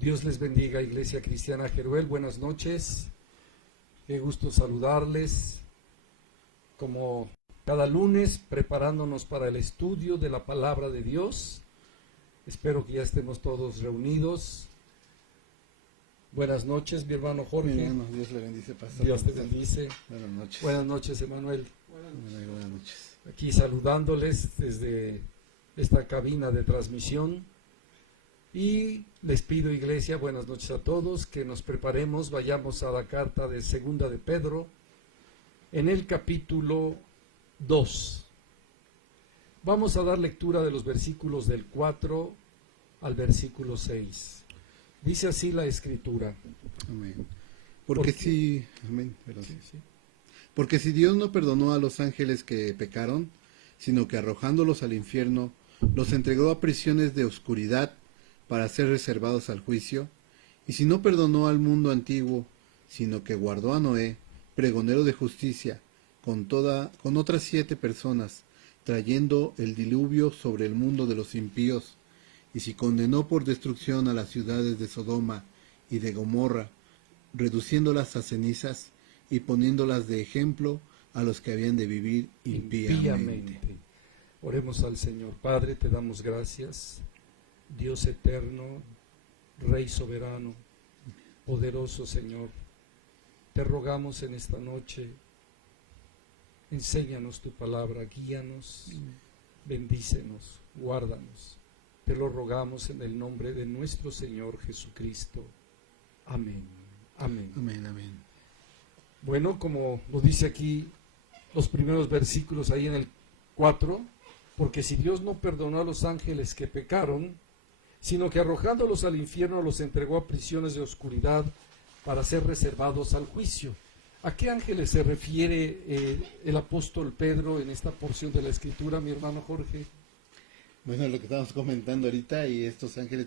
Dios les bendiga, Iglesia Cristiana Jeruel. Buenas noches. Qué gusto saludarles. Como cada lunes, preparándonos para el estudio de la palabra de Dios. Espero que ya estemos todos reunidos. Buenas noches, mi hermano Jorge. Mi hermano, Dios le bendice, pastor. Dios te bendice. Buenas noches. Buenas noches, Emanuel. Buenas noches. Aquí saludándoles desde esta cabina de transmisión. Y les pido, Iglesia, buenas noches a todos, que nos preparemos, vayamos a la carta de Segunda de Pedro, en el capítulo 2. Vamos a dar lectura de los versículos del 4 al versículo 6. Dice así la Escritura. Amén. Porque si Dios no perdonó a los ángeles que pecaron, sino que arrojándolos al infierno, los entregó a prisiones de oscuridad para ser reservados al juicio, y si no perdonó al mundo antiguo, sino que guardó a Noé, pregonero de justicia, con otras 7 personas, trayendo el diluvio sobre el mundo de los impíos, y si condenó por destrucción a las ciudades de Sodoma y de Gomorra, reduciéndolas a cenizas y poniéndolas de ejemplo a los que habían de vivir impíamente. Oremos al Señor. Padre, te damos gracias, Dios eterno, Rey soberano, poderoso Señor. Te rogamos en esta noche, enséñanos tu palabra, guíanos, bendícenos, guárdanos. Te lo rogamos en el nombre de nuestro Señor Jesucristo. Amén. Amén. Amén, amén. Bueno, como nos dice aquí los primeros versículos ahí en el 4, porque si Dios no perdonó a los ángeles que pecaron, sino que arrojándolos al infierno los entregó a prisiones de oscuridad para ser reservados al juicio. ¿A qué ángeles se refiere el apóstol Pedro en esta porción de la Escritura, mi hermano Jorge? Bueno, lo que estábamos comentando ahorita, y estos ángeles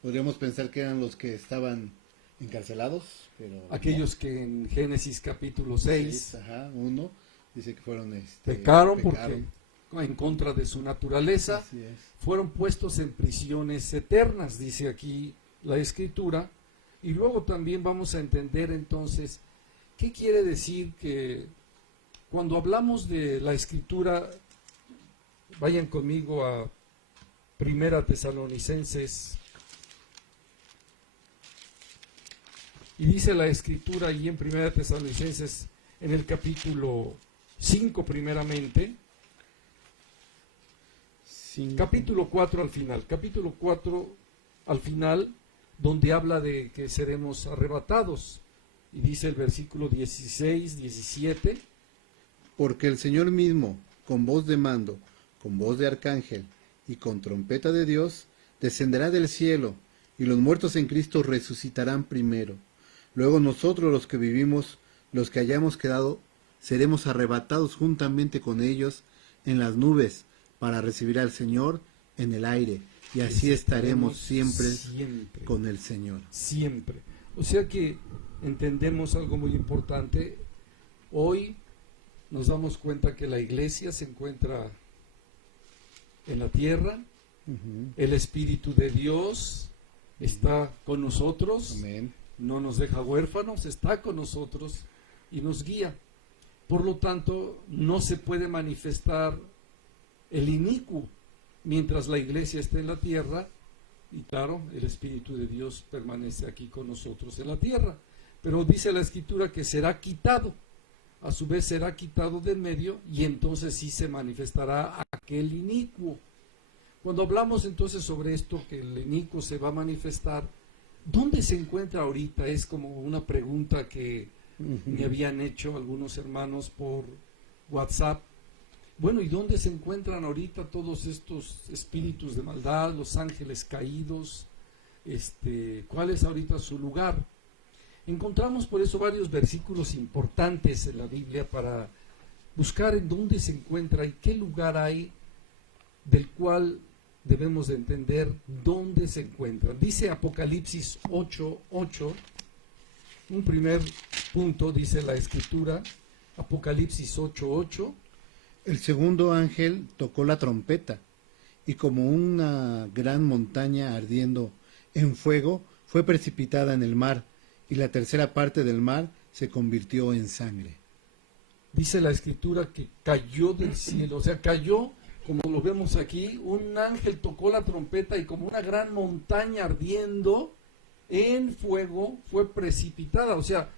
podríamos pensar que eran los que estaban encarcelados, pero aquellos que en Génesis capítulo 6 1 dice que fueron pecaron porque en contra de su naturaleza fueron puestos en prisiones eternas, dice aquí la Escritura. Y luego también vamos a entender entonces qué quiere decir que cuando hablamos de la Escritura, vayan conmigo a Primera Tesalonicenses. Y dice la Escritura allí en Primera Tesalonicenses, en el capítulo 5 primeramente, capítulo 4 al final, donde habla de que seremos arrebatados. Y dice el versículo 16, 17. Porque el Señor mismo, con voz de mando, con voz de arcángel y con trompeta de Dios, descenderá del cielo, y los muertos en Cristo resucitarán primero. Luego nosotros los que vivimos, los que hayamos quedado, seremos arrebatados juntamente con ellos en las nubes para recibir al Señor en el aire, y así estaremos siempre con el Señor. Siempre. O sea que entendemos algo muy importante. Hoy nos damos cuenta que la iglesia se encuentra en la tierra. El Espíritu de Dios está con nosotros. Amén. No nos deja huérfanos, está con nosotros y nos guía. Por lo tanto, no se puede manifestar el inicuo mientras la iglesia esté en la tierra, y claro, el Espíritu de Dios permanece aquí con nosotros en la tierra. Pero dice la Escritura que será quitado, a su vez será quitado del medio, y entonces sí se manifestará aquel inicuo. Cuando hablamos entonces sobre esto, que el inicuo se va a manifestar, ¿dónde se encuentra ahorita? Es como una pregunta que me habían hecho algunos hermanos por WhatsApp. Bueno, ¿y dónde se encuentran ahorita todos estos espíritus de maldad, los ángeles caídos? ¿Cuál es ahorita su lugar? Encontramos por eso varios versículos importantes en la Biblia para buscar en dónde se encuentra y qué lugar hay del cual debemos de entender dónde se encuentran. Dice Apocalipsis 8:8, un primer punto, dice la Escritura, Apocalipsis 8:8. El segundo ángel tocó la trompeta, y como una gran montaña ardiendo en fuego fue precipitada en el mar, y la tercera parte del mar se convirtió en sangre. Dice la Escritura que cayó del cielo, o sea, cayó, como lo vemos aquí, un ángel tocó la trompeta y como una gran montaña ardiendo en fuego fue precipitada, o sea,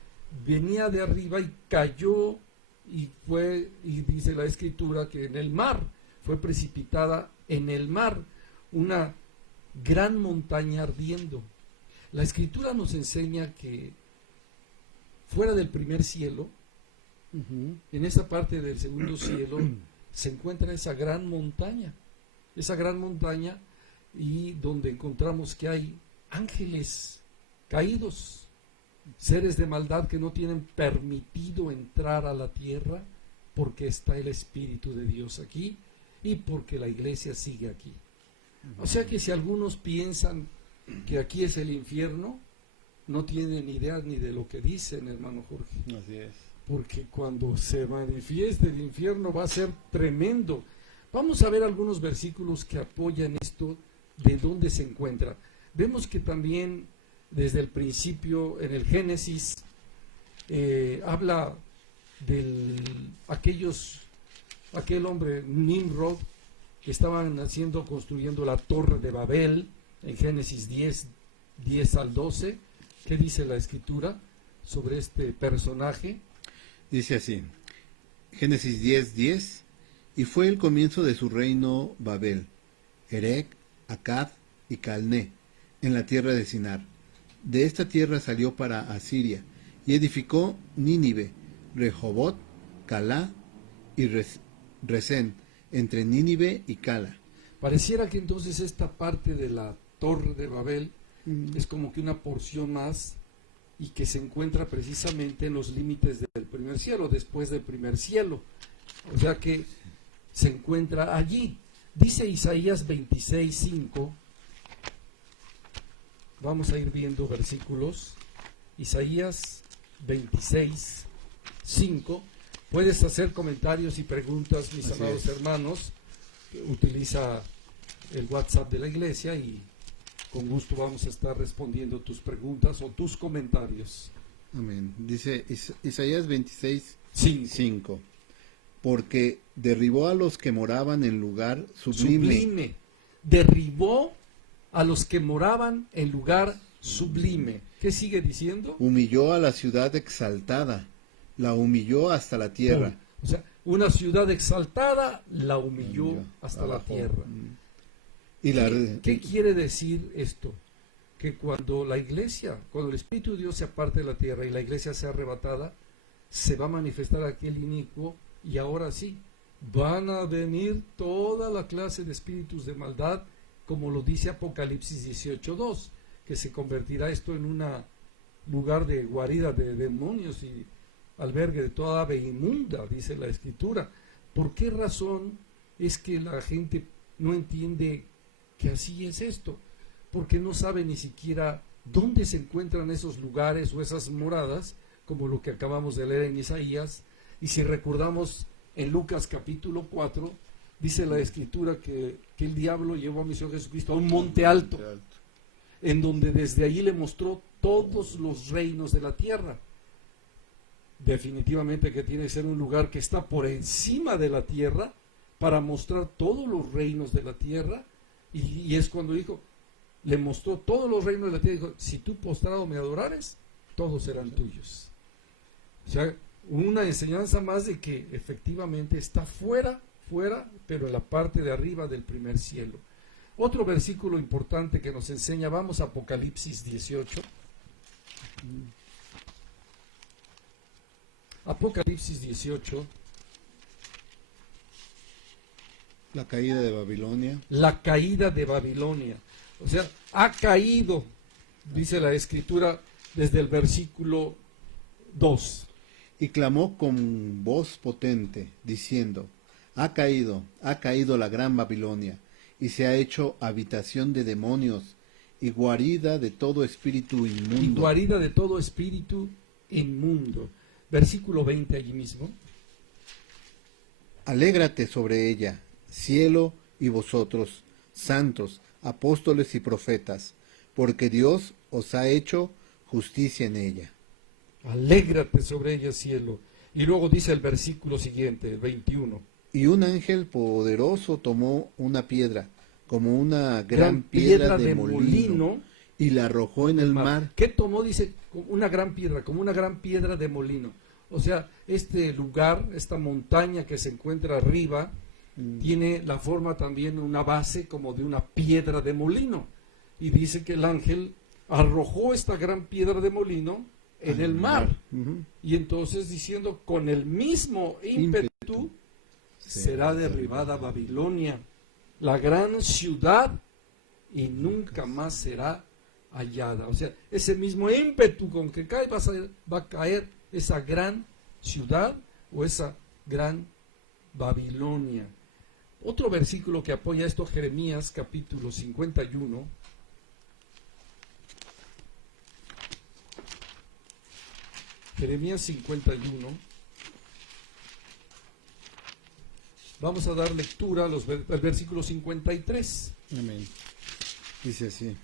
venía de arriba y cayó y dice la Escritura que en el mar, fue precipitada en el mar, una gran montaña ardiendo. La Escritura nos enseña que fuera del primer cielo, en esa parte del segundo cielo, se encuentra esa gran montaña, y donde encontramos que hay ángeles caídos, seres de maldad que no tienen permitido entrar a la tierra porque está el Espíritu de Dios aquí y porque la iglesia sigue aquí. O sea que si algunos piensan que aquí es el infierno, no tienen idea ni de lo que dicen, hermano Jorge. Así es. Porque cuando se manifieste el infierno va a ser tremendo. Vamos a ver algunos versículos que apoyan esto, de dónde se encuentra. Vemos que también desde el principio, en el Génesis, habla de aquel hombre, Nimrod, que estaban construyendo la Torre de Babel, en Génesis 10 al 12. ¿Qué dice la Escritura sobre este personaje? Dice así, Génesis 10:10, y fue el comienzo de su reino Babel, Erec, Accad y Calné, en la tierra de Sinar. De esta tierra salió para Asiria, y edificó Nínive, Rehobot, Calá y Resén, entre Nínive y Cala. Pareciera que entonces esta parte de la Torre de Babel es como que una porción más y que se encuentra precisamente en los límites del primer cielo, después del primer cielo. O sea que se encuentra allí. Dice Isaías 26:5. Vamos a ir viendo versículos. Isaías 26:5. Puedes hacer comentarios y preguntas, mis amados hermanos. Utiliza el WhatsApp de la iglesia y con gusto vamos a estar respondiendo tus preguntas o tus comentarios. Amén. Dice Isaías 26:5. Porque derribó a los que moraban en lugar sublime. Derribó a los que moraban en lugar sublime. ¿Qué sigue diciendo? Humilló a la ciudad exaltada, la humilló hasta la tierra. O sea, una ciudad exaltada la humilló hasta la tierra. ¿Qué quiere decir esto? Que cuando la iglesia, cuando el Espíritu de Dios se aparte de la tierra y la iglesia sea arrebatada, se va a manifestar aquel inicuo y ahora sí, van a venir toda la clase de espíritus de maldad, como lo dice Apocalipsis 18:2, que se convertirá esto en un lugar de guarida de demonios y albergue de toda ave inmunda, dice la Escritura. ¿Por qué razón es que la gente no entiende que así es esto? Porque no sabe ni siquiera dónde se encuentran esos lugares o esas moradas, como lo que acabamos de leer en Isaías. Y si recordamos en Lucas capítulo 4, dice la Escritura que el diablo llevó a mi Señor Jesucristo a un monte alto, en donde desde allí le mostró todos los reinos de la tierra. Definitivamente que tiene que ser un lugar que está por encima de la tierra para mostrar todos los reinos de la tierra. Y es cuando dijo, le mostró todos los reinos de la tierra, dijo, si tú postrado me adorares, todos serán tuyos. O sea, una enseñanza más de que efectivamente está fuera, pero en la parte de arriba del primer cielo. Otro versículo importante que nos enseña, vamos a Apocalipsis 18. Apocalipsis 18. La caída de Babilonia. La caída de Babilonia. O sea, ha caído, dice la Escritura, desde el versículo 2. Y clamó con voz potente, diciendo, ha caído la gran Babilonia, y se ha hecho habitación de demonios, y guarida de todo espíritu inmundo. Y guarida de todo espíritu inmundo. Versículo 20 allí mismo. Alégrate sobre ella, cielo y vosotros, santos, apóstoles y profetas, porque Dios os ha hecho justicia en ella. Alégrate sobre ella, cielo. Y luego dice el versículo siguiente, el 21. Y un ángel poderoso tomó una piedra, como una gran piedra de molino, y la arrojó en el mar. ¿Qué tomó? Dice, una gran piedra, como una gran piedra de molino. O sea, este lugar, esta montaña que se encuentra arriba, tiene la forma también, una base como de una piedra de molino. Y dice que el ángel arrojó esta gran piedra de molino en el mar. Y entonces diciendo, con el mismo ímpetu será derribada Babilonia, la gran ciudad, y nunca más será hallada. O sea, ese mismo ímpetu con que cae va a caer esa gran ciudad o esa gran Babilonia. Otro versículo que apoya esto, Jeremías capítulo 51. Jeremías 51. Vamos a dar lectura al versículo 53. Amén. Dice así: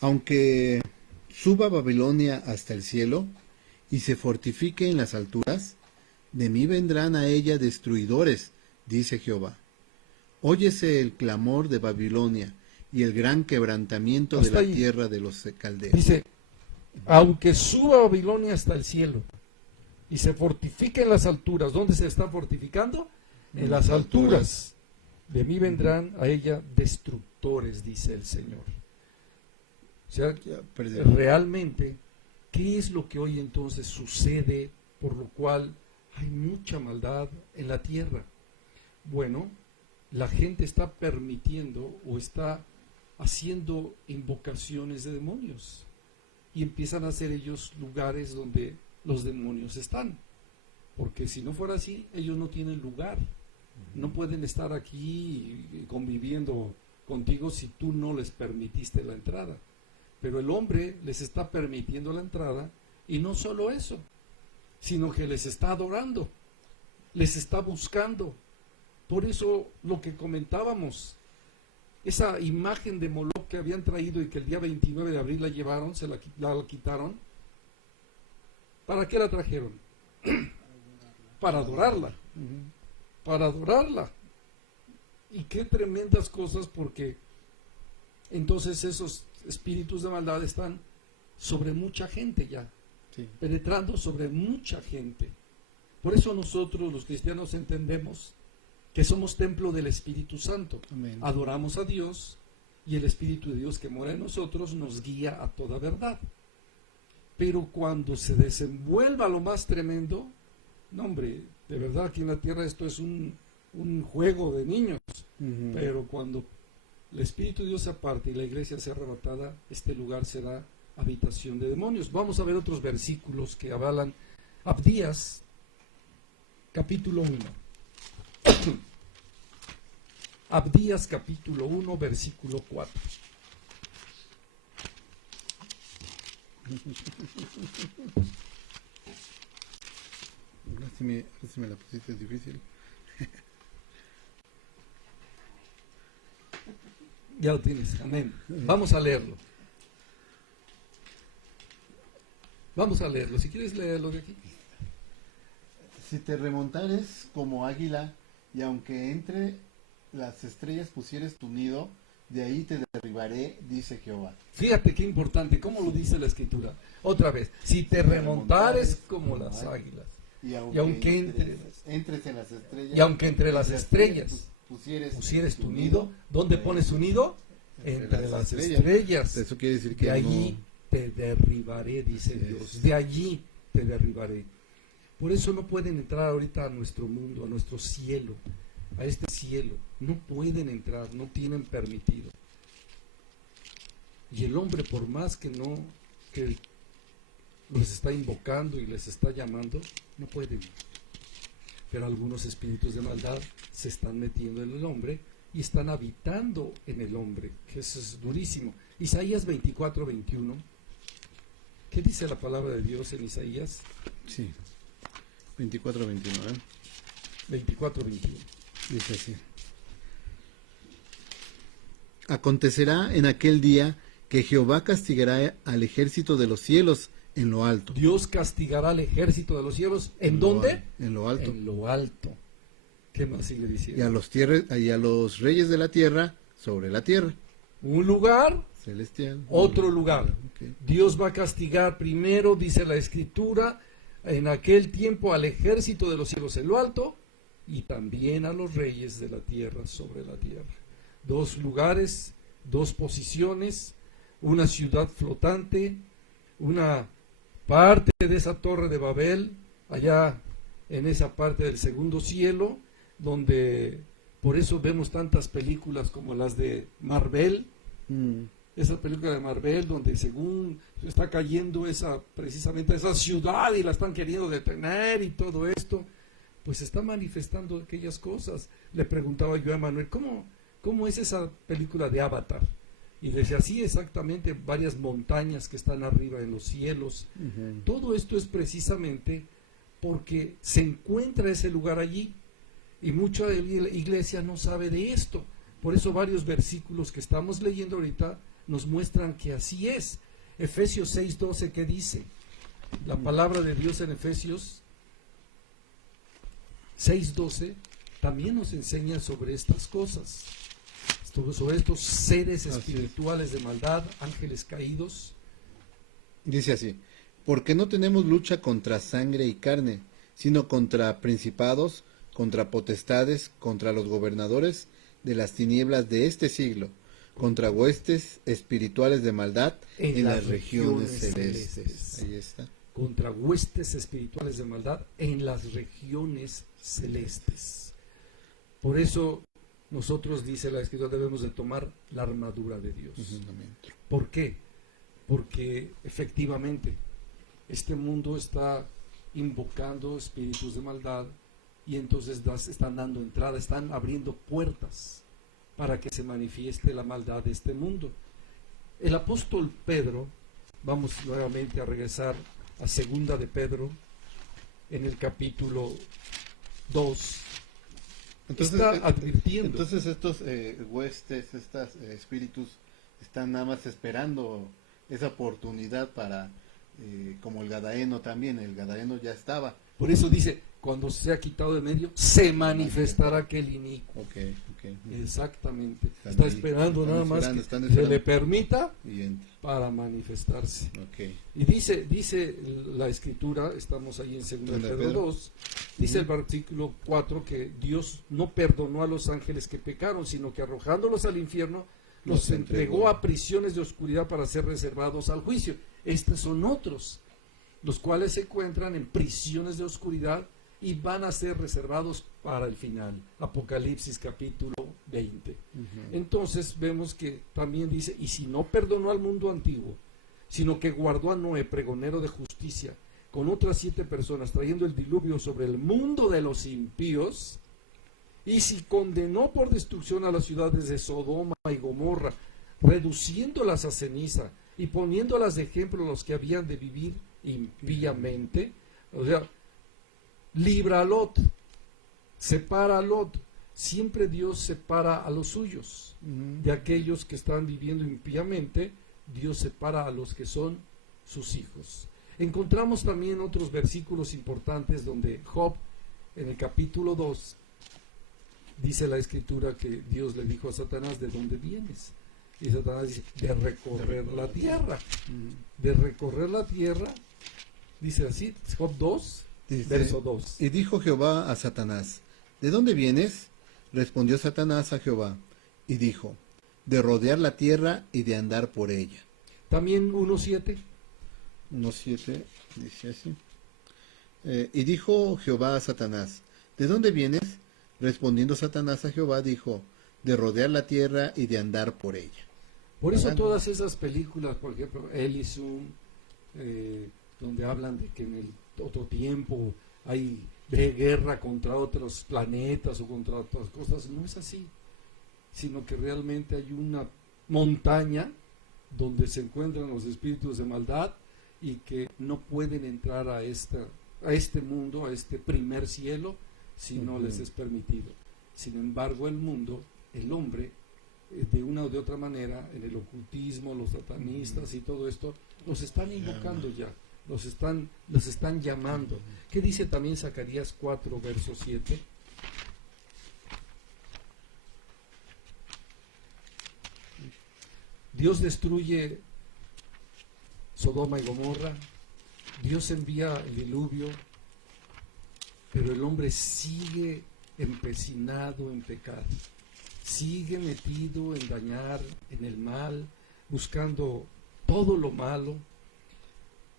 aunque suba Babilonia hasta el cielo y se fortifique en las alturas, de mí vendrán a ella destruidores, dice Jehová. Óyese el clamor de Babilonia y el gran quebrantamiento de la tierra de los caldeos. Dice, aunque suba Babilonia hasta el cielo y se fortifique en las alturas. ¿Dónde se está fortificando? En las alturas. De mí vendrán a ella destructores, dice el Señor. O sea, realmente, ¿qué es lo que hoy entonces sucede por lo cual hay mucha maldad en la tierra? Bueno, la gente está permitiendo o está haciendo invocaciones de demonios y empiezan a hacer ellos lugares donde los demonios están, porque si no fuera así, ellos no tienen lugar, no pueden estar aquí conviviendo contigo si tú no les permitiste la entrada. Pero el hombre les está permitiendo la entrada, y no solo eso, sino que les está adorando, les está buscando. Por eso lo que comentábamos, esa imagen de Moloch que habían traído y que el día 29 de abril la llevaron, la quitaron. ¿Para qué la trajeron? Para adorarla. Para adorarla. Y qué tremendas cosas, porque entonces esos espíritus de maldad están sobre mucha gente ya, penetrando sobre mucha gente. Por eso nosotros los cristianos entendemos que somos templo del Espíritu Santo. Amén. Adoramos a Dios y el Espíritu de Dios que mora en nosotros nos guía a toda verdad. Pero cuando se desenvuelva lo más tremendo, no hombre, de verdad aquí en la tierra esto es un juego de niños. Pero cuando el Espíritu de Dios se aparte y la iglesia sea arrebatada, este lugar será habitación de demonios. Vamos a ver otros versículos que avalan. Abdías, capítulo 1. Abdías, capítulo 1, versículo 4. Si me la pusiste difícil. Ya lo tienes, amén. Vamos a leerlo. Vamos a leerlo. Si quieres leerlo de aquí. Si te remontares como águila, y aunque entre las estrellas pusieres tu nido, de ahí te derribaré, dice Jehová. Fíjate qué importante, cómo lo dice la Escritura. Otra vez, si te remontares como las águilas, y aunque entres en las estrellas, y aunque entre las estrellas pusieres tu nido, ¿dónde pones tu nido? Entre las estrellas. Eso quiere decir que de allí te derribaré, dice Dios. De allí te derribaré. Por eso no pueden entrar ahorita a nuestro mundo, a nuestro cielo, a este cielo. No pueden entrar, no tienen permitido. Y el hombre, por más que los está invocando y les está llamando, no pueden. Pero algunos espíritus de maldad se están metiendo en el hombre y están habitando en el hombre, que eso es durísimo. Isaías 24, 21. ¿Qué dice la palabra de Dios en Isaías? Sí, 24, 21. 24, 21. Dice así: Acontecerá en aquel día que Jehová castigará al ejército de los cielos en lo alto. Dios castigará al ejército de los cielos. ¿En dónde? En lo alto. En lo alto. ¿Qué más sigue diciendo? Y a los reyes de la tierra sobre la tierra. Un lugar, Celestial. otro lugar. Ok. Dios va a castigar primero, dice la Escritura, en aquel tiempo al ejército de los cielos en lo alto y también a los reyes de la tierra sobre la tierra. Dos lugares, dos posiciones, una ciudad flotante, una parte de esa torre de Babel, allá en esa parte del segundo cielo, donde por eso vemos tantas películas como las de Marvel, esa película de Marvel donde según está cayendo precisamente esa ciudad y la están queriendo detener y todo esto, pues está manifestando aquellas cosas. Le preguntaba yo a Manuel, ¿cómo es esa película de Avatar? Y decía, sí, exactamente, varias montañas que están arriba en los cielos. Todo esto es precisamente porque se encuentra ese lugar allí y mucha de la iglesia no sabe de esto. Por eso varios versículos que estamos leyendo ahorita nos muestran que así es. Efesios 6:12, ¿qué dice? La palabra de Dios en Efesios 6:12 también nos enseña sobre estas cosas, sobre estos seres espirituales de maldad, ángeles caídos. Dice así: porque no tenemos lucha contra sangre y carne, sino contra principados, contra potestades, contra los gobernadores de las tinieblas de este siglo, contra huestes espirituales de maldad en las regiones celestes. Ahí está. Contra huestes espirituales de maldad en las regiones celestes. Por eso nosotros, dice la Escritura, debemos de tomar la armadura de Dios. ¿Por qué? Porque efectivamente este mundo está invocando espíritus de maldad y entonces están dando entrada, están abriendo puertas para que se manifieste la maldad de este mundo. El apóstol Pedro, vamos nuevamente a regresar a segunda de Pedro, en el capítulo 2, está advirtiendo. Entonces estos huestes, estos espíritus están nada más esperando esa oportunidad para, como el Gadaeno también, el Gadaeno ya estaba. Por eso dice, cuando sea quitado de medio, se manifestará aquel inicuo. Okay. Exactamente. Está esperando nada más que se le permita para manifestarse. Okay. Y dice la Escritura, estamos ahí en 2 Pedro 2, dice el versículo 4 que Dios no perdonó a los ángeles que pecaron, sino que arrojándolos al infierno, los entregó a prisiones de oscuridad para ser reservados al juicio. Estos son otros, los cuales se encuentran en prisiones de oscuridad y van a ser reservados para el final. Apocalipsis capítulo 20. Entonces vemos que también dice, y si no perdonó al mundo antiguo, sino que guardó a Noé, pregonero de justicia, con otras 7 personas, trayendo el diluvio sobre el mundo de los impíos, y si condenó por destrucción a las ciudades de Sodoma y Gomorra, reduciéndolas a ceniza y poniéndolas de ejemplo a los que habían de vivir impíamente, o sea, libra a Lot, separa a Lot. Siempre Dios separa a los suyos. De aquellos que están viviendo impíamente, Dios separa a los que son sus hijos. Encontramos también otros versículos importantes donde Job, en el capítulo 2, dice la Escritura que Dios le dijo a Satanás, ¿de dónde vienes? Y Satanás dice, de recorrer la tierra. De recorrer la tierra, dice así, Job 2, dice, verso 2. Y dijo Jehová a Satanás, ¿de dónde vienes? Respondió Satanás a Jehová, y dijo, de rodear la tierra y de andar por ella. También 1:7. 1:7, dice así. Y dijo Jehová a Satanás, ¿de dónde vienes? Respondiendo Satanás a Jehová, dijo, de rodear la tierra y de andar por ella. Por eso todas esas películas, por ejemplo, Elysium, donde hablan de que en el otro tiempo hay guerra contra otros planetas o contra otras cosas, no es así, sino que realmente hay una montaña donde se encuentran los espíritus de maldad y que no pueden entrar a este mundo, a este primer cielo, si no les es permitido. Sin embargo, el mundo, el hombre, de una o de otra manera, en el ocultismo, los satanistas y todo esto, los están invocando ya, los están llamando. ¿Qué dice también Zacarías 4, verso 7? Dios destruye Sodoma y Gomorra, Dios envía el diluvio, pero el hombre sigue empecinado en pecar, sigue metido en dañar, en el mal, buscando todo lo malo,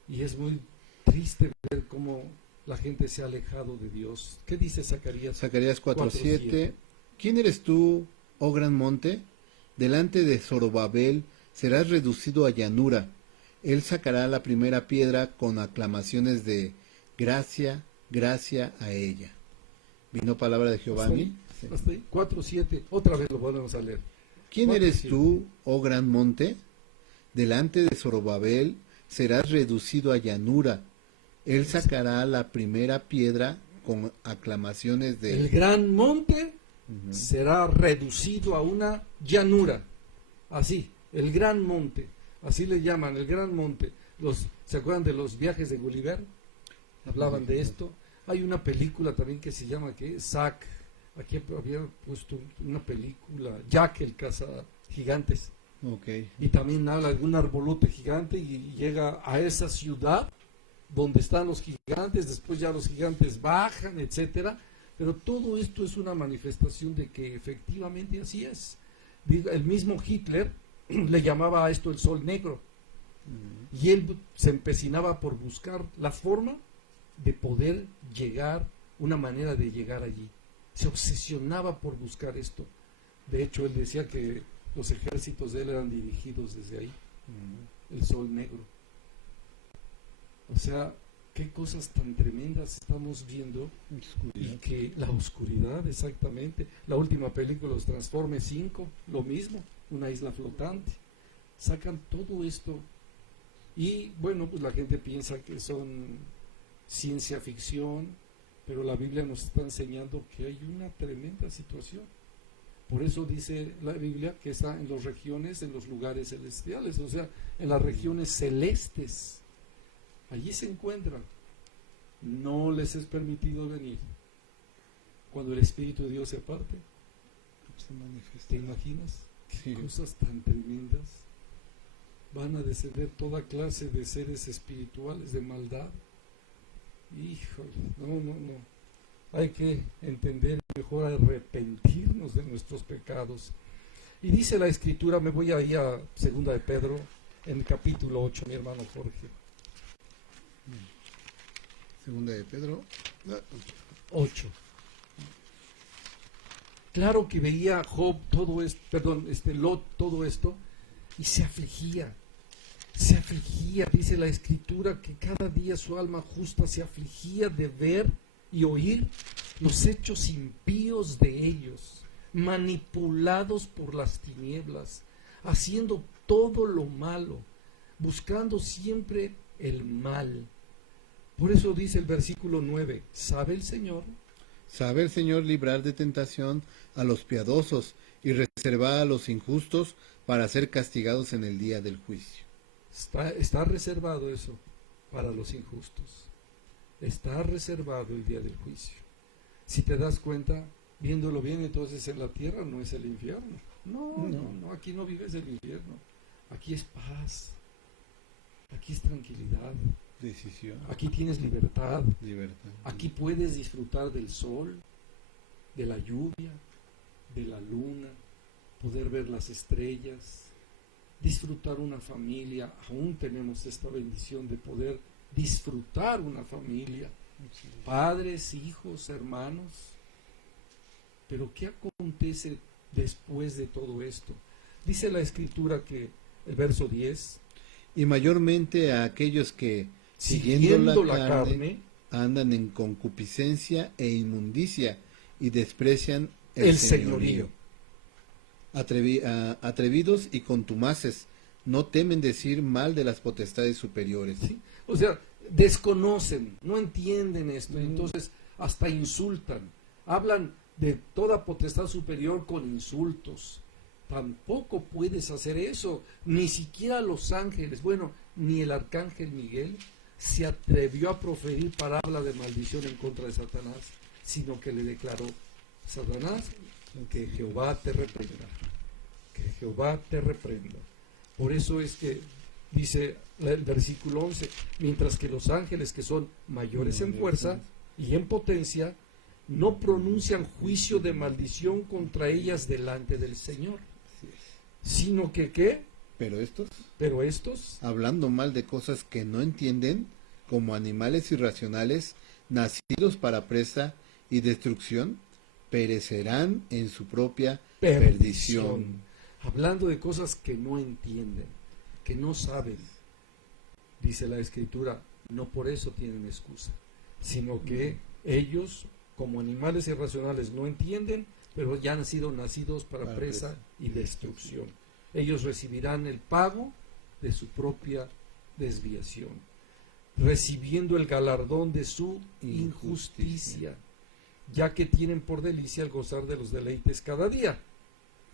y es muy triste ver cómo la gente se ha alejado de Dios. ¿Qué dice Zacarías? Zacarías 4:7. ¿Quién eres tú, oh gran monte? Delante de Zorobabel serás reducido a llanura. Él sacará la primera piedra con aclamaciones de gracia, gracia a ella. ¿Vino palabra de Jehová a mí? Sí. Hasta ahí. 4:7. Otra vez lo volvemos a leer. ¿Quién 4, eres 7. tú, oh gran monte? Delante de Zorobabel serás reducido a llanura. Él sacará la primera piedra con aclamaciones de... El gran monte será reducido a una llanura. Así, el gran monte. Así le llaman, el gran monte. ¿Se acuerdan de los viajes de Gulliver? Hablaban de esto. Hay una película también que se llama, ¿qué? Zack. Aquí había puesto una película, Jack el caza gigantes. Okay. Y también habla de un arbolote gigante y llega a esa ciudad donde están los gigantes, después ya los gigantes bajan, etcétera. Pero todo esto es una manifestación de que efectivamente así es. El mismo Hitler le llamaba a esto el sol negro. Y él se empecinaba por buscar la forma de poder llegar, una manera de llegar allí. Se obsesionaba por buscar esto. De hecho, él decía que los ejércitos de él eran dirigidos desde ahí. El sol negro. O sea, qué cosas tan tremendas estamos viendo. Y que la oscuridad, exactamente. La última película, los Transformers 5, lo mismo, una isla flotante. Sacan todo esto. Y bueno, pues la gente piensa que son ciencia ficción, pero la Biblia nos está enseñando que hay una tremenda situación. Por eso dice la Biblia que está en las regiones, en los lugares celestiales, o sea, en las regiones celestes. Allí se encuentran. No les es permitido venir. Cuando el Espíritu de Dios se aparte, ¿te imaginas? Sí. Cosas tan tremendas. Van a descender toda clase de seres espirituales de maldad. Híjole, no. Hay que entender, mejor arrepentirnos de nuestros pecados. Y dice la Escritura, me voy ahí a 2 de Pedro, en el capítulo 8, mi hermano Jorge. 2 de Pedro 8. Claro que veía Job todo esto, Lot todo esto, y se afligía, dice la Escritura, que cada día su alma justa se afligía de ver y oír los hechos impíos de ellos, manipulados por las tinieblas, haciendo todo lo malo, buscando siempre el mal. Por eso dice el versículo 9, ¿sabe el Señor librar de tentación a los piadosos y reservar a los injustos para ser castigados en el día del juicio? Está reservado eso para los injustos. Está reservado el día del juicio. Si te das cuenta, viéndolo bien, entonces en la tierra no es el infierno. No, aquí no vives el infierno. Aquí es paz. Aquí es tranquilidad. Decisión. Aquí tienes libertad. Libertad. Aquí puedes disfrutar del sol, de la lluvia, de la luna, poder ver las estrellas, disfrutar una familia. Aún tenemos esta bendición de poder disfrutar una familia, padres, hijos, hermanos. Pero ¿qué acontece después de todo esto? Dice la Escritura que el verso 10, y mayormente a aquellos que siguiendo la carne, andan en concupiscencia e inmundicia y desprecian el señorío. Atrevidos y contumaces, no temen decir mal de las potestades superiores. ¿Sí? O sea, desconocen, no entienden esto, entonces hasta insultan, hablan de toda potestad superior con insultos, tampoco puedes hacer eso. Ni siquiera los ángeles, bueno, ni el arcángel Miguel se atrevió a proferir palabra de maldición en contra de Satanás, sino que le declaró: Satanás, que Jehová te reprenda, que Jehová te reprenda. Por eso es que dice el versículo 11, mientras que los ángeles, que son mayores en fuerza y en potencia, no pronuncian juicio de maldición contra ellas delante del Señor, sino que ¿qué? Pero estos, hablando mal de cosas que no entienden, como animales irracionales, nacidos para presa y destrucción, perecerán en su propia perdición. Hablando de cosas que no entienden, que no saben, dice la Escritura, no por eso tienen excusa, sino que ellos, como animales irracionales, no entienden, pero ya han sido nacidos para presa y destrucción. Ellos recibirán el pago de su propia desviación, recibiendo el galardón de su injusticia, ya que tienen por delicia el gozar de los deleites cada día.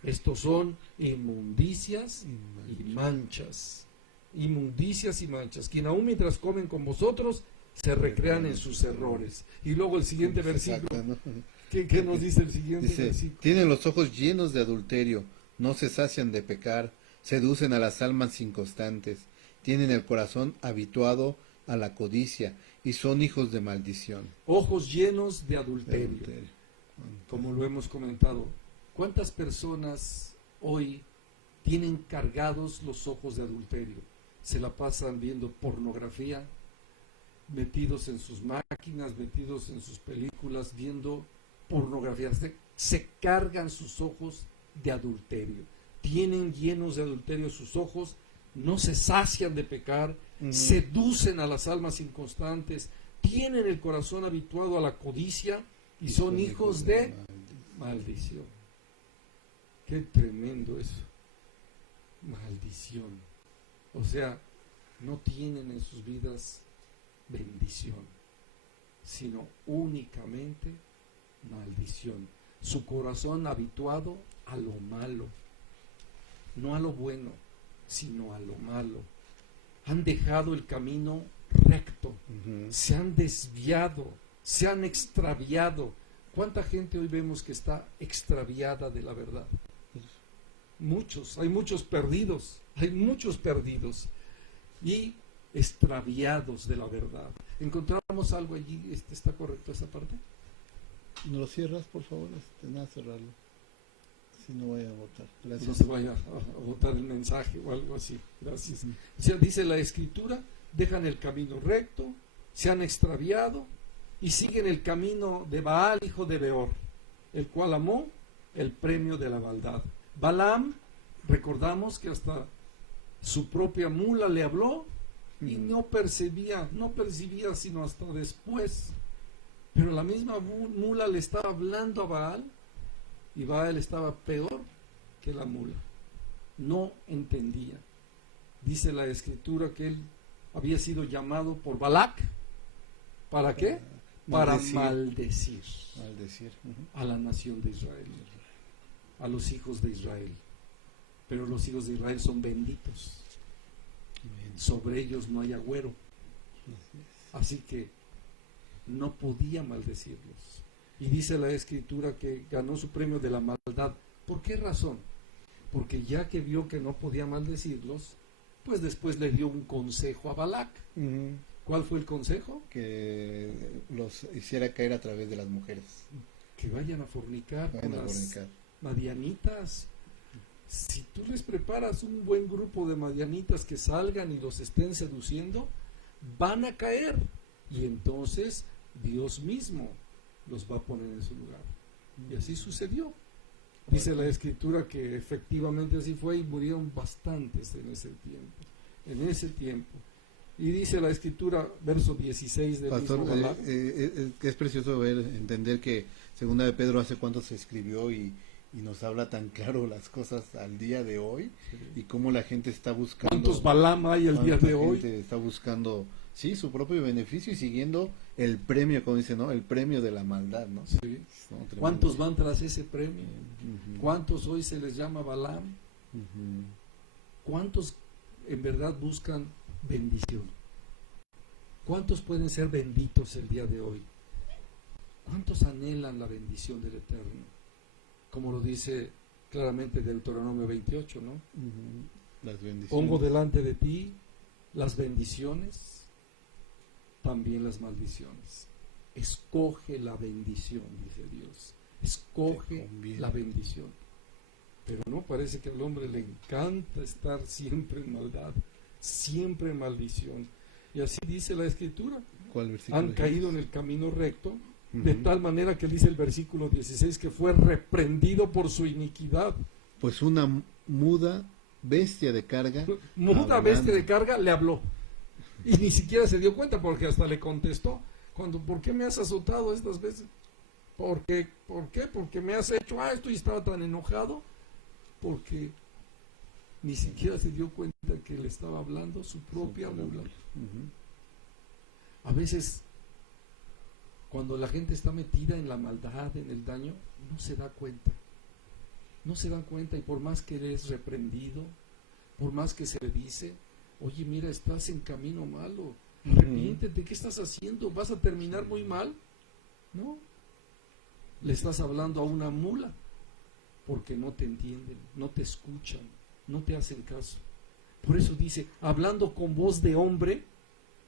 Estos son inmundicias y manchas. Inmundicias y manchas, quien aún mientras comen con vosotros se recrean en sus errores. Y luego el siguiente versículo. ¿Qué nos dice el siguiente versículo? Tienen los ojos llenos de adulterio, no se sacian de pecar, seducen a las almas inconstantes, tienen el corazón habituado a la codicia y son hijos de maldición. Ojos llenos de adulterio. Como lo hemos comentado, ¿cuántas personas hoy tienen cargados los ojos de adulterio? Se la pasan viendo pornografía, metidos en sus máquinas, metidos en sus películas, viendo pornografía. Se cargan sus ojos de adulterio. Tienen llenos de adulterio sus ojos, no se sacian de pecar, seducen a las almas inconstantes, tienen el corazón habituado a la codicia y son hijos de maldición. Qué tremendo eso. Maldición. O sea, no tienen en sus vidas bendición, sino únicamente maldición. Su corazón habituado a lo malo, no a lo bueno, sino a lo malo. Han dejado el camino recto, se han desviado, se han extraviado. ¿Cuánta gente hoy vemos que está extraviada de la verdad? Muchos, hay muchos perdidos y extraviados de la verdad. ¿Encontramos algo allí? ¿Está correcto esa parte? ¿No lo cierras, por favor? Nada, cerrarlo. Si no vaya a votar. Gracias. No se vaya a votar el mensaje o algo así. Gracias. O sea, dice la Escritura, dejan el camino recto, se han extraviado y siguen el camino de Baal, hijo de Beor, el cual amó el premio de la maldad. Balaam, recordamos que hasta su propia mula le habló y no percibía sino hasta después. Pero la misma mula le estaba hablando a Baal y Baal estaba peor que la mula. No entendía. Dice la Escritura que él había sido llamado por Balac. ¿Para qué? Para maldecir a la nación de Israel, a los hijos de Israel. Pero los hijos de Israel son benditos. Sobre ellos no hay agüero. Así que no podía maldecirlos. Y dice la Escritura que ganó su premio de la maldad. ¿Por qué razón? Porque ya que vio que no podía maldecirlos, pues después le dio un consejo a Balac. ¿Cuál fue el consejo? Que los hiciera caer a través de las mujeres. Que vayan a fornicar con las madianitas. Si tú les preparas un buen grupo de madianitas que salgan y los estén seduciendo, van a caer. Y entonces Dios mismo los va a poner en su lugar. Y así sucedió. Dice la Escritura que efectivamente así fue y murieron bastantes en ese tiempo. Y dice la Escritura, verso 16 del Pastor, mismo Balac. es precioso entender que Segunda de Pedro hace cuánto se escribió y nos habla tan claro las cosas al día de hoy, y cómo la gente está buscando. ¿Cuántos Balaam hay el día de hoy? Está buscando Sí, su propio beneficio y siguiendo el premio, como dice, ¿no? El premio de la maldad, ¿no? Sí. No, tremendo. ¿Cuántos van tras ese premio? Ujú, ¿Cuántos hoy se les llama Balaam? ujú. ¿Cuántos en verdad buscan bendición? ¿Cuántos pueden ser benditos el día de hoy? ¿Cuántos anhelan la bendición del Eterno? Como lo dice claramente Deuteronomio 28, ¿no? Ujú. Las bendiciones. Pongo delante de ti las bendiciones, también las maldiciones. Escoge la bendición, dice Dios. Escoge la bendición. Pero no, parece que al hombre le encanta estar siempre en maldad, siempre en maldición. Y así dice la Escritura. ¿Cuál versículo Han es? caído en el camino recto, Ujú. de tal manera que dice el versículo 16 que fue reprendido por su iniquidad. Pues una muda bestia de carga. Muda hablando. bestia de carga le habló. Y ni siquiera se dio cuenta porque hasta le contestó. ¿Por qué me has azotado estas veces? ¿Por qué? Porque me has hecho esto y estaba tan enojado. Porque ni siquiera se dio cuenta que le estaba hablando su propia mula. Ujú. A veces, cuando la gente está metida en la maldad, en el daño, no se da cuenta. No se dan cuenta y por más que eres reprendido, por más que se le dice, oye, mira, estás en camino malo, arrepiéntete, ¿qué estás haciendo? ¿Vas a terminar muy mal? No. Le estás hablando a una mula porque no te entienden, no te escuchan, no te hacen caso. Por eso dice, hablando con voz de hombre,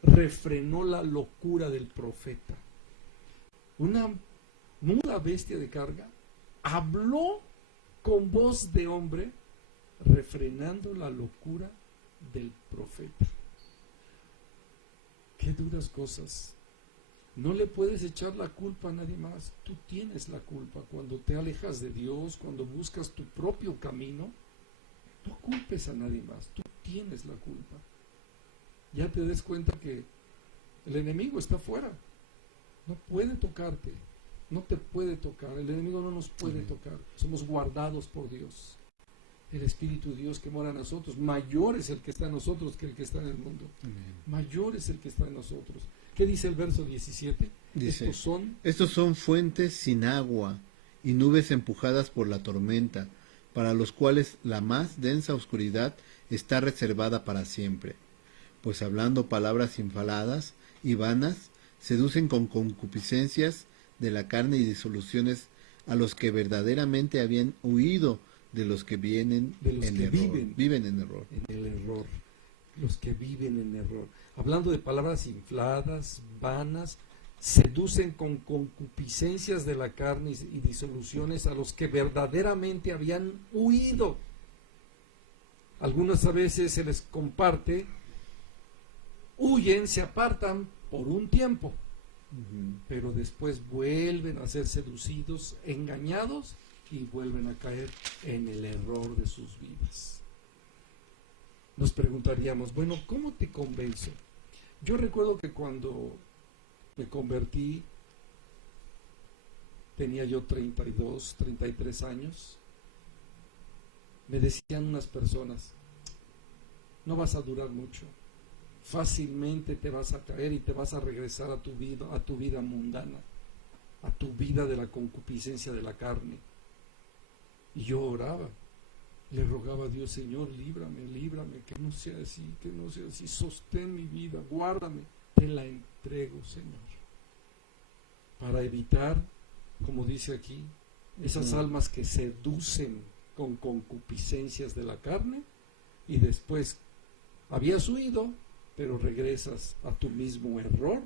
refrenó la locura del profeta. Una muda bestia de carga habló con voz de hombre, refrenando la locura del profeta. Qué duras cosas. No le puedes echar la culpa a nadie más. Tú tienes la culpa. Cuando te alejas de Dios, cuando buscas tu propio camino, no culpes a nadie más. Tú tienes la culpa. Ya te des cuenta que el enemigo está afuera. No puede tocarte. No te puede tocar. El enemigo no nos puede tocar. Somos guardados por Dios. El Espíritu de Dios que mora en nosotros, mayor es el que está en nosotros que el que está en el mundo. Mayor es el que está en nosotros. ¿Qué dice el verso 17? Dice, Estos son fuentes sin agua y nubes empujadas por la tormenta, para los cuales la más densa oscuridad está reservada para siempre. Pues hablando palabras infaladas y vanas, seducen con concupiscencias de la carne y disoluciones a los que verdaderamente habían huido de los que viven en error. En el error. Los que viven en error. Hablando de palabras infladas, vanas, seducen con concupiscencias de la carne y disoluciones a los que verdaderamente habían huido. Algunas veces se les comparte, huyen, se apartan por un tiempo, pero después vuelven a ser seducidos, engañados y vuelven a caer en el error de sus vidas. Nos preguntaríamos, bueno, ¿cómo te convenzo? Yo recuerdo que cuando me convertí, tenía yo 32, 33 años, me decían unas personas, no vas a durar mucho, fácilmente te vas a caer y te vas a regresar a tu vida mundana, a tu vida de la concupiscencia de la carne. Y yo oraba, le rogaba a Dios, Señor, líbrame, que no sea así, sostén mi vida, guárdame, te la entrego, Señor, para evitar, como dice aquí, esas almas que seducen con concupiscencias de la carne y después habías huido, pero regresas a tu mismo error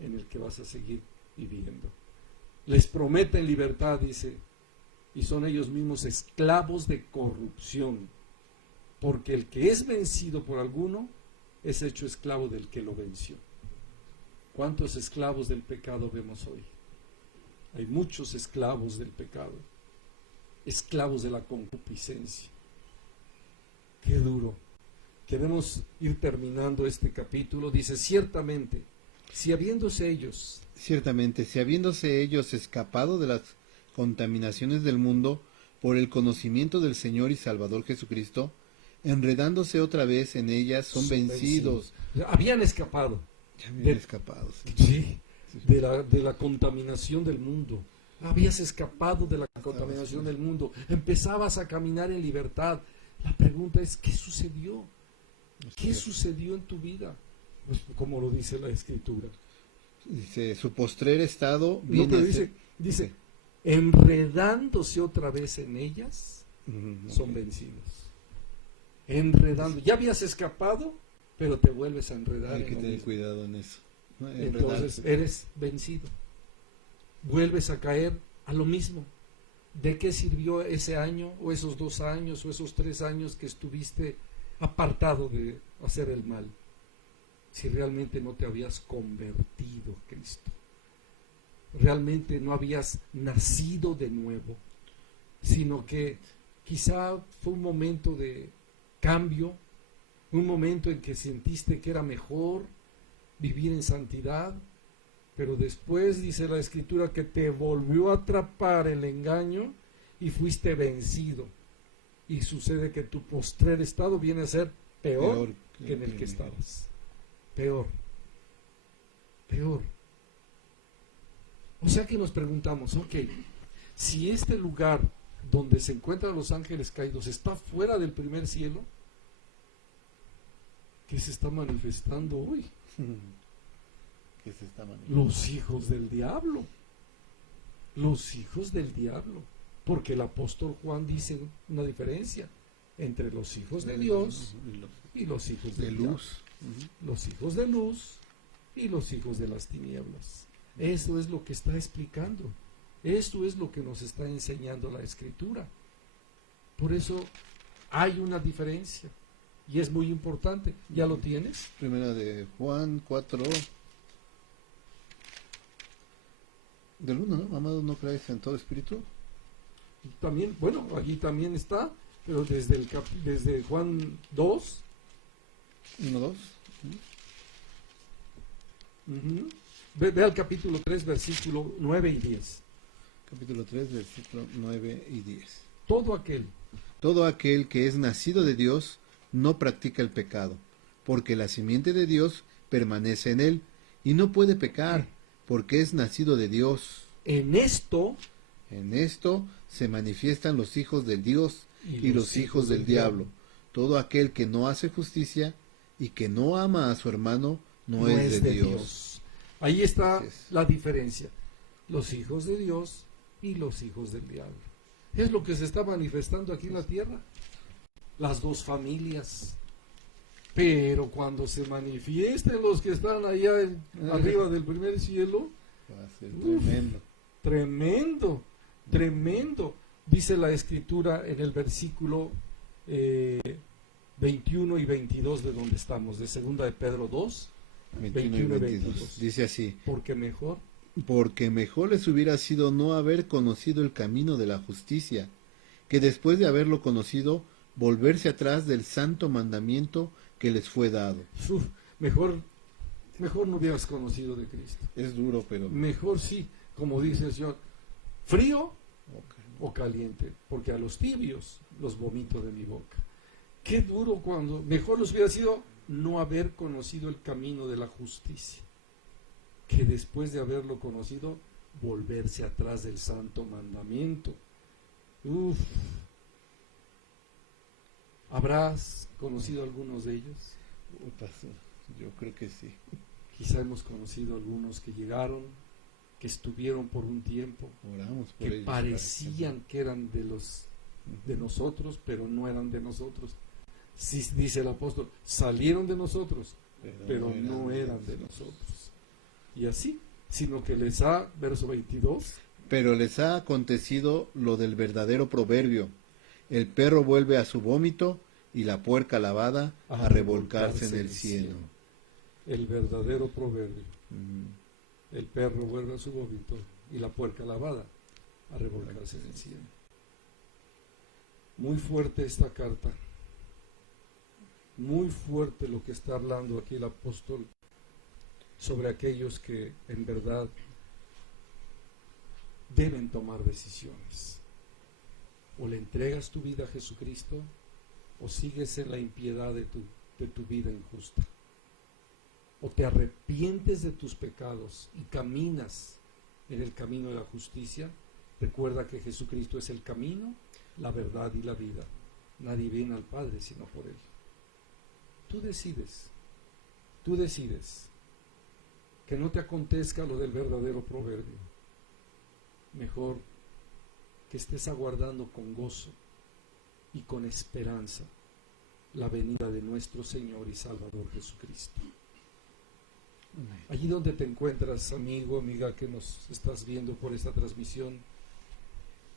en el que vas a seguir viviendo. Les prometen libertad, dice, y son ellos mismos esclavos de corrupción, porque el que es vencido por alguno es hecho esclavo del que lo venció. ¿Cuántos esclavos del pecado vemos hoy? Hay muchos esclavos del pecado, esclavos de la concupiscencia. Qué duro. Queremos ir terminando este capítulo. Dice, ciertamente, si habiéndose ellos escapado de las contaminaciones del mundo por el conocimiento del Señor y Salvador Jesucristo, enredándose otra vez en ellas, son vencidos. Habían escapado, Ya me había escapado. Sí, de la contaminación del mundo. Habías escapado de la contaminación del mundo. Empezabas a caminar en libertad. La pregunta es, ¿qué sucedió? ¿Qué sucedió en tu vida? Pues como lo dice la Escritura. Dice, su postrer estado No, viene pero a ser... dice, enredándose otra vez en ellas, son vencidos. Enredando. Ya habías escapado, pero te vuelves a enredar. Hay que en lo tener mismo. cuidado en eso. ¿no? Entonces eres vencido. Vuelves a caer a lo mismo. ¿De qué sirvió ese año, o esos 2 años, o esos 3 años que estuviste apartado de hacer el mal? Si realmente no te habías convertido a Cristo. Realmente no habías nacido de nuevo, sino que quizá fue un momento de cambio, un momento en que sentiste que era mejor vivir en santidad, pero después dice la Escritura que te volvió a atrapar el engaño y fuiste vencido. Y sucede que tu postrer estado viene a ser peor que en el que estabas. Peor. O sea que nos preguntamos, ok, si este lugar donde se encuentran los ángeles caídos está fuera del primer cielo, ¿qué se está manifestando hoy? ¿Qué se está manifestando? Los hijos del diablo. Los hijos del diablo. Porque el apóstol Juan dice una diferencia entre los hijos de Dios y los hijos de luz. Los hijos de luz y los hijos de las tinieblas. Eso es lo que está explicando. Esto es lo que nos está enseñando la Escritura. Por eso hay una diferencia. Y es muy importante. ¿Ya lo tienes? Primera de Juan 4. Del 1, ¿no? Amado, no creáis en todo espíritu. También, bueno, allí también está, pero desde Juan 2. 1, 2. Ve al capítulo 3, versículo 9 y 10. Capítulo 3, versículo 9 y 10. Todo aquel que es nacido de Dios no practica el pecado, porque la simiente de Dios permanece en él, y no puede pecar, porque es nacido de Dios. En esto se manifiestan los hijos del Dios y los hijos del diablo. Todo aquel que no hace justicia y que no ama a su hermano no es de Dios. Ahí está la diferencia. Los hijos de Dios y los hijos del diablo. Es lo que se está manifestando aquí en la tierra. Las dos familias. Pero cuando se manifiesten los que están allá arriba del primer cielo, va a ser tremendo. Tremendo. Dice la Escritura en el versículo 21 y 22 de donde estamos, de 2 de Pedro 2, 21 y 22. Dice así: Porque mejor les hubiera sido no haber conocido el camino de la justicia, que después de haberlo conocido, volverse atrás del santo mandamiento que les fue dado. Mejor no hubieras conocido de Cristo. Es duro, pero... Mejor sí, como dice el Señor, frío o caliente, porque a los tibios los vomito de mi boca. Qué duro cuando mejor les hubiera sido no haber conocido el camino de la justicia, que después de haberlo conocido, volverse atrás del santo mandamiento. ¿Habrás conocido algunos de ellos? Yo creo que sí. Quizá hemos conocido algunos que llegaron, que estuvieron por un tiempo, oramos por que ellos, parecían que eran de nosotros, pero no eran de nosotros. Sí, dice el apóstol, salieron de nosotros, pero no eran de nosotros. Y así, sino que verso 22. Pero les ha acontecido lo del verdadero proverbio: el perro vuelve a su vómito y la puerca lavada a revolcarse en el cielo. El verdadero proverbio. El perro vuelve a su vómito y la puerca lavada a revolcarse en el cielo. Muy fuerte esta carta. Muy fuerte lo que está hablando aquí el apóstol sobre aquellos que en verdad deben tomar decisiones. O le entregas tu vida a Jesucristo o sigues en la impiedad de tu vida injusta. o te arrepientes de tus pecados y caminas en el camino de la justicia, recuerda que Jesucristo es el camino, la verdad y la vida. Nadie viene al Padre sino por Él. Tú decides que no te acontezca lo del verdadero proverbio. Mejor que estés aguardando con gozo y con esperanza la venida de nuestro Señor y Salvador Jesucristo. Allí donde te encuentras, amigo, amiga, que nos estás viendo por esta transmisión,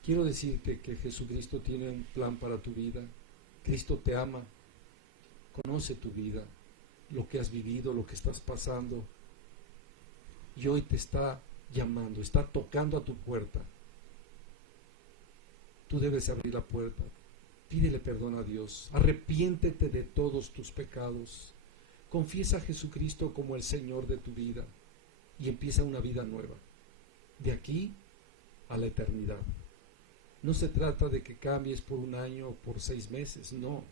quiero decirte que Jesucristo tiene un plan para tu vida. Cristo te ama, conoce tu vida, lo que has vivido, lo que estás pasando, y hoy te está llamando, está tocando a tu puerta. Tú debes abrir la puerta, pídele perdón a Dios, arrepiéntete de todos tus pecados, confiesa a Jesucristo como el Señor de tu vida y empieza una vida nueva, de aquí a la eternidad. No se trata de que cambies por un año o por 6 meses, no.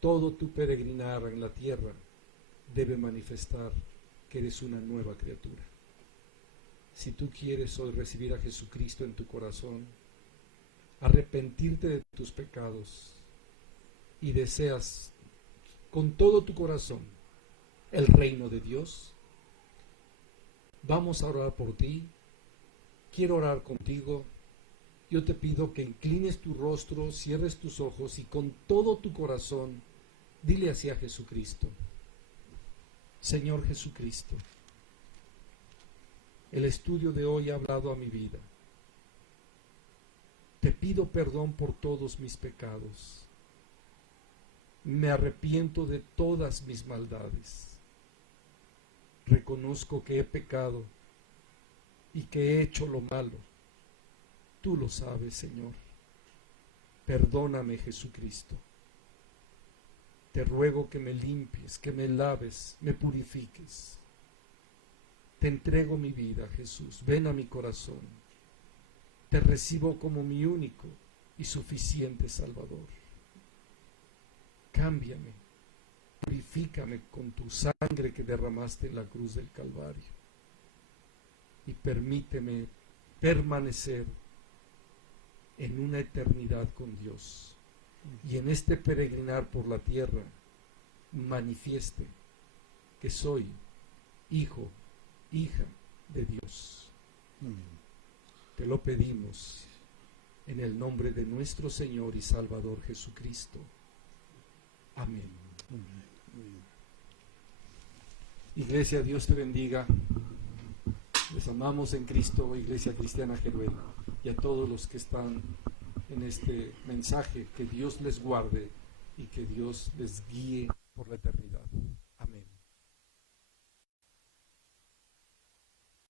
Todo tu peregrinar en la tierra debe manifestar que eres una nueva criatura. Si tú quieres hoy recibir a Jesucristo en tu corazón, arrepentirte de tus pecados y deseas con todo tu corazón el reino de Dios, vamos a orar por ti. Quiero orar contigo. Yo te pido que inclines tu rostro, cierres tus ojos y con todo tu corazón dile así a Jesucristo: Señor Jesucristo, el estudio de hoy ha hablado a mi vida. Te pido perdón por todos mis pecados. Me arrepiento de todas mis maldades. Reconozco que he pecado y que he hecho lo malo. Tú lo sabes, Señor. Perdóname, Jesucristo. Te ruego que me limpies, que me laves, me purifiques. Te entrego mi vida, Jesús. Ven a mi corazón. Te recibo como mi único y suficiente Salvador. Cámbiame, purifícame con tu sangre que derramaste en la cruz del Calvario y permíteme permanecer en una eternidad con Dios y en este peregrinar por la tierra manifieste que soy hijo, hija de Dios. Te lo pedimos en el nombre de nuestro Señor y Salvador Jesucristo. Amén. Iglesia, Dios te bendiga. Les amamos en Cristo, Iglesia Cristiana Jeruel, y a todos los que están en este mensaje, que Dios les guarde y que Dios les guíe por la eternidad.